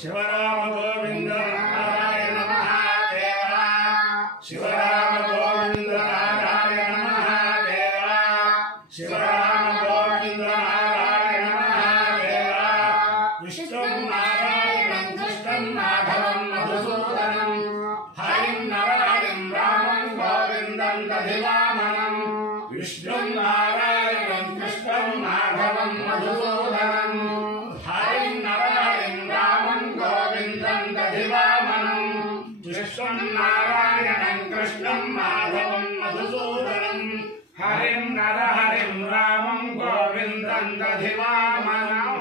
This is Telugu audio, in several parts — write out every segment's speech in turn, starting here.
शिवराम गोविंद नारायण महादेव शिवराम गोविंद नारायण महादेव शिवराम गोविंद नारायण महादेव विष्णुं नारायणं कृष्णं माधवं मधुसूदनं हरिं नरहरिं रामं गोविन्दं दधिवामनं विष्णुं नारायणं कृष्णं माधवं मधुसूदनं हरिं नरहरिं रामं गोविन्दं दधिवामनं विष्णुं नारायणं कृष्णं माधवं मधुसूदनं हरिं नरहरिं रामं गोविन्दं दधिवामनं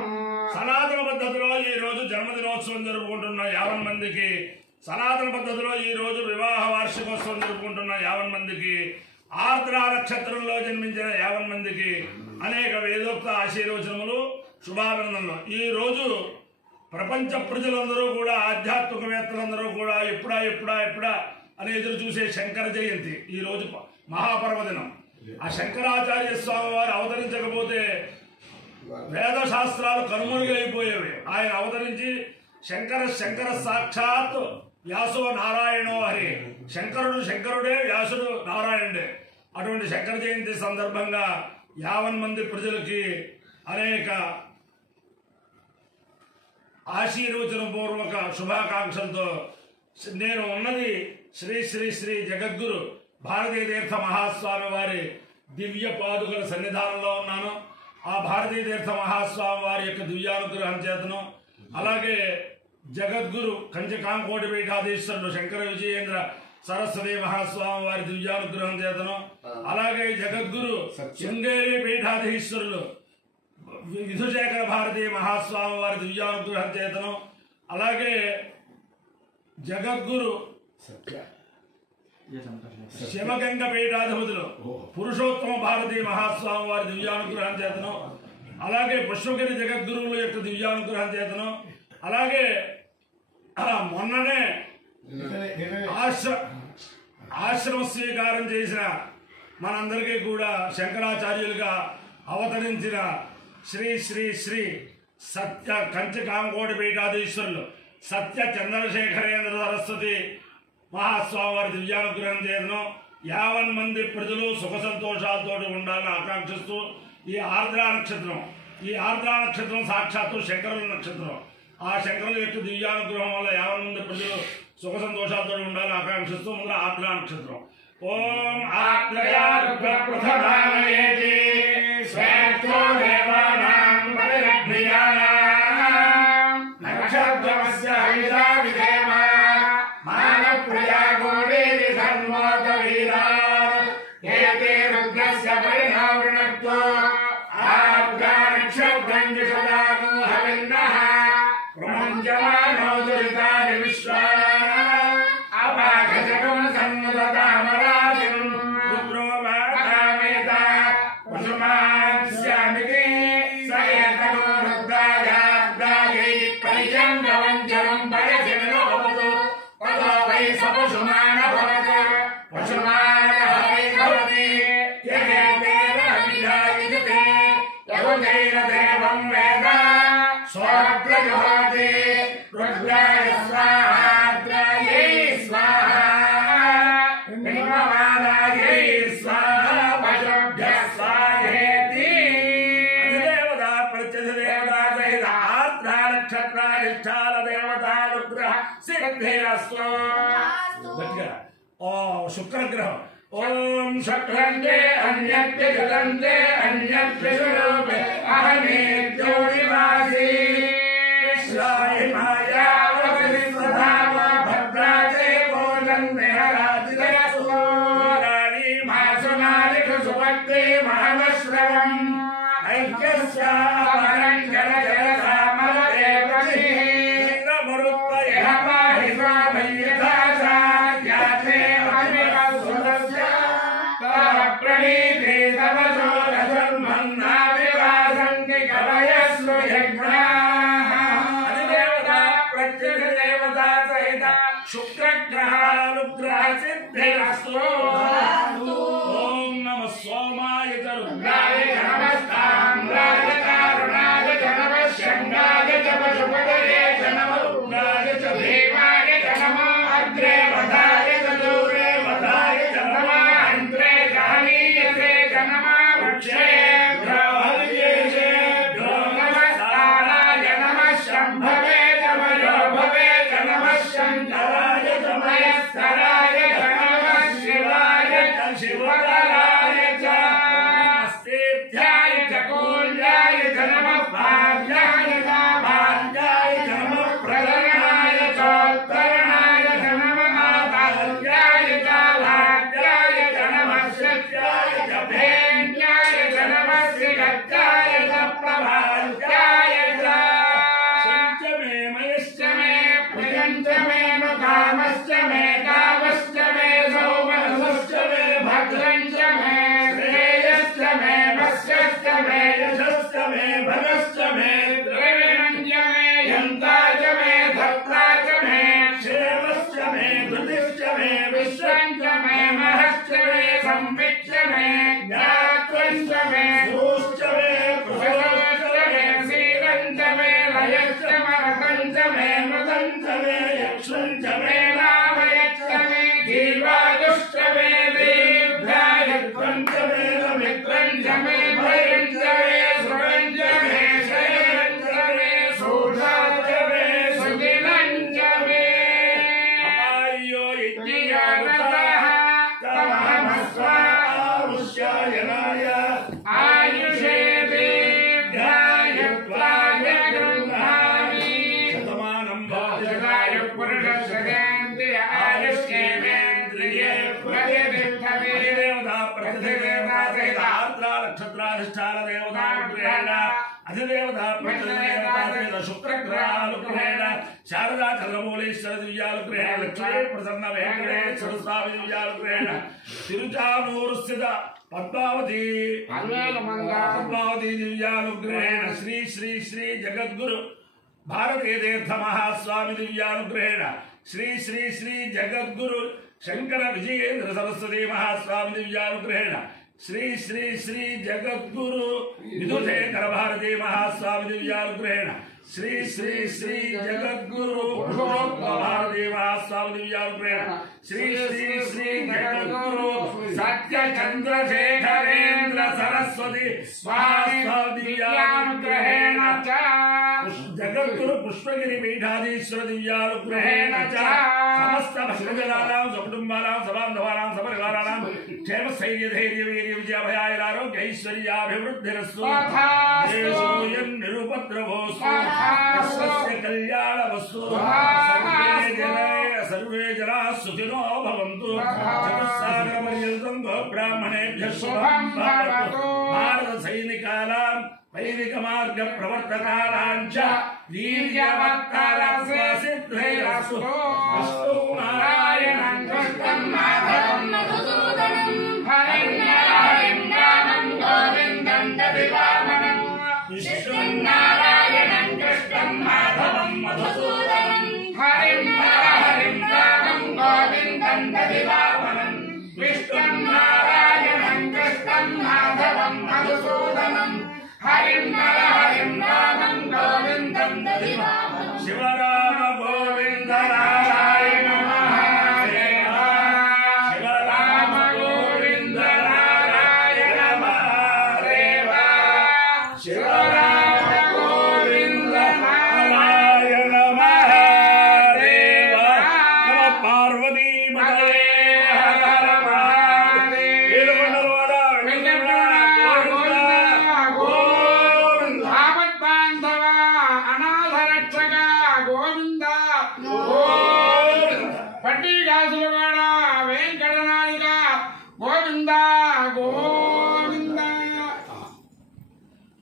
సనాతన పద్ధతిలో ఈ రోజు జన్మదినోత్సవం జరుపుకుంటున్న 50 మందికి సనాతన పద్ధతిలో ఈ రోజు వివాహ వార్షికోత్సవం జరుపుకుంటున్న 50 మందికి ఆర్ద్ర నక్షత్రంలో జన్మించిన 50 మందికి అనేక వేదోక్త ఆశీర్వచనములు శుభాభినందనలు। ఈ రోజు ప్రపంచ ప్రజలందరూ కూడా ఆధ్యాత్మికవేత్తలందరూ కూడా ఎప్పుడా అని ఎదురు చూసే శంకర జయంతి ఈ రోజు మహాపర్వదినం। ఆ శంకరాచార్య స్వామి వారు అవతరించకపోతే వేద శాస్త్రాలు కనుమరుగైపోయేవి। ఆయన అవతరించి శంకర సాక్షాత్ వ్యాసో నారాయణో హరి, శంకరుడే వ్యాసుడు నారాయణుడే। అటువంటి శంకర జయంతి సందర్భంగా 50 మంది ప్రజలకి అనేక ఆశీర్వచన పూర్వక శుభాకాంక్షలతో నేను ఉన్నది శ్రీ శ్రీ శ్రీ జగద్గురు భారతీ తీర్థ మహాస్వామి వారి దివ్య పాదుకల సన్నిధానంలో ఉన్నాను। ఆ భారతీ తీర్థ మహాస్వామి వారి యొక్క దివ్యానుగ్రహం చేతను, అలాగే జగద్గురు కంచకాంకోటి పీఠాధీశ్వరుడు శంకర విజయేంద్ర సరస్వతి మహాస్వామి వారి దివ్యానుగ్రహం చేతను, అలాగే జగద్గురు శృంగేరి పీఠాధీశ్వరులు విధుశేఖర భారతీ మహాస్వామి వారి దివ్యానుగ్రహం చేతను, అలాగే జగద్గురు శివగంగ పీఠాధిపతులు పురుషోత్తమ భారతీ మహాస్వామి వారి దివ్యానుగ్రహం చేతను, అలాగే పుష్పగిరి జగద్గురువుల యొక్క దివ్యానుగ్రహం చేతను, అలాగే మొన్ననే ఆశ్రమ స్వీకారం చేసిన మనందరికీ కూడా శంకరాచార్యులుగా అవతరించిన శ్రీ శ్రీ శ్రీ సత్య కంచకాంకోటి పీఠాధీశ్వరులు సత్య చంద్రశేఖరేంద్ర సరస్వతి మహాస్వామి వారి దివ్యానుగ్రహం చేతను 50 మంది ప్రజలు సుఖ సంతోషాలతో ఉండాలని ఆకాంక్షిస్తూ ఈ ఆర్ద్ర నక్షత్రం సాక్షాత్తు శంకరుల నక్షత్రం। ఆ శంకరుల యొక్క దివ్యానుగ్రహం వల్ల 50 మంది ప్రజలు సుఖ సంతోషాలతో ఉండాలని ఆకాంక్షిస్తూ ముందు ఆర్ద్ర నక్షత్రం ఓం ఆర్ద్రయారుద్రప్రథమాయేతి స్వేత్తో దేవానాం పరిరభ్యానాం నక్షత్రమస్య హవిషా విధేమ మానప్రజా గోడేరి ధర్మోత వీరా ఏతే రుద్రస్య పరిణావృణత్వో ఆర్ద్ర నక్షత్రం దిశదాను హవిన్నః ప్రముంజమానో దురితాని విశ్వా అపాఘజగం సన్నుతామరాజిం రుద్రో వాకామేత పశుమాస్యామితి సయేతనో రుద్రాయాద్రాయై పరిచంద్రవంచరం పరశివనో భవతు తదో వై సపశుమాన భవతు పశుమాన వై భవతి యజేతేన విజాయితే యవతైన దేవం వేద స్వాగ్రజోతి రుద్రాయ స్వాహాద్రాయై స్వాహా నిమమానాయై స్వాహా పశుభ్యః స్వాహేతి అధిదేవతా ప్రత్యధిదేవతా సహిత ఆర్ద్ర నక్షత్రాధిష్టాన దేవతానుగ్రహ సిద్ధిరస్తు। ఓ శుక్రగ్రహం ఓం శుక్రంతే అన్యత్య జగంతే అన్యత్య స్వరూపే అహమేత్యోనివాసి విశ్వాయ మాయావతి స్వధామ భద్రాచే భోజన్మే హరాతిరస్వరాణి మాసునాలిక సుభక్తి మహమశ్రవం ఐక్యస్యామరంజన జయసామరే ప్రతిహ మరుత్వయ పాహి స్వామయ్యథాసా యాతే అభిమస్వదస్య ప్రణీతి తమసో రసన్మన్నావివాసంతి కవయస్వ యజ్ఞాః అధిదేవతా ప్రత్యక్ష దేవతా సహిత శుక్రగ్రహానుగ్రహ సిద్ధిరస్తు। ఓం నమః సోమాయ చ రుద్రాయ నమస్తామ్రాయ కారుణాయ చ నమః శంగాయ చ పశుపతయే చ నమః मयश्च मे प्रियञ्च मे कामश्च मे कामश्च मे सौमनसश्च मे भद्रञ्च मे श्रेयश्च मे वश्यश्च मे यशश्च मे भगश्च मे द्रविणञ्च मे यन्ता च मे धत्ता च मे क्षेमश्च मे धृतिश्च मे विश्वञ्च मे महश्च मे संविच्च मे ज्ञात्वञ्च मे भूश्च मे कृशश्च मे शीलञ्च मे लयश्च मरकञ्च मे मृदञ्च मे यक्षञ्च मे नामयश्च मे जीवायुश्च मे दीर्घायुत्वञ्च मे मित्रञ्च मे भयञ्च मे सुरञ्च मे शयञ्च मे शोषाञ्च मे सुदिनञ्च मे अपायो इत्ययनतः तमहमस्वारुष्यायनाय आयुषे दीर्घायुत्वाय गृह्णामि शतमानं भवति पुरुषस्य आयुष्येन्द्रिये प्रतिष्ठते देवता प्रतिदेवता सहिता नक्षत्राधिष्ठान देवता ग्रहेण अधिदेवता प्रतिदेवता शुक्रग्रहानुग्रहेण शारदा चंद्रमौलीश्वर दिव्यानुग्रहेण लक्ष्मी प्रसन्न वेंकटेश्वर स्वामी दिव्यानुग्रहेण तिरुचानूर स्थित पद्मावती दिव्यानुग्रहेण श्री श्री श्री जगद्गुरु भारती तीर्थ महास्वामी दिव्यानुग्रहेण श्री श्री श्री जगद्गुरु शंकर विजयेंद्र सरस्वती महास्वामी दिव्यानुग्रहेण श्री श्री श्री जगद्गुरु विधुशेखर भारती महास्वामी दिव्यानुग्रहेण श्री श्री श्री जगद्गुरु भारती महास्वामी दिव्यानुग्रहेण श्री श्री श्री जगद्गुरु सत्य चंद्रशेखरेंद्र सरस्वती महास्वामी दिव्यानुग्रहेण जगद्गुरु पुष्पगिरि पीठाधीश्वर दिव्यानुग्रहेण समस्त भक्तजनानां सकुटुम्बानां सबान्धवानां सपरिवाराणां क्षेम स्थैर्य धैर्य वीर्य विजय भयाय आरोग्य ऐश्वर्याभिवृद्धिरस्तु देशोऽयं निरुपद्रवोऽस्तु विश्वस्य कल्याणमस्तु सर्वे जनाः सुखिनो भवन्तु चतुस्सागरपर्यन्तं गोब्राह्मणेभ्यः शुभं भवतु भारत सैनिकानां वैदिक मार्ग प्रवर्तकानां च वीर्यवत्तरसिद्धिरस्तु अस्तु नारायणं कृष्णं माधवं मधुसूदनं हरिं रामं गोविन्दं दधिवामनं विष्णुं नारायणं कृष्णं माधवं मधुसूदनं हरिं रामं गोविन्दं दधिवामनं विष्णुं नारायणं कृष्णं माधवं मधुसूदनं हरिं रामं गोविन्दं दधिवामनं शिवराम गोविन्द नारायण महादेव शिवराम गोविन्द नारायण महादेव शिवराम गोविन्द नारायण महादेव नमः पार्वती मते हर हर महादेव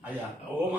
అయ్యా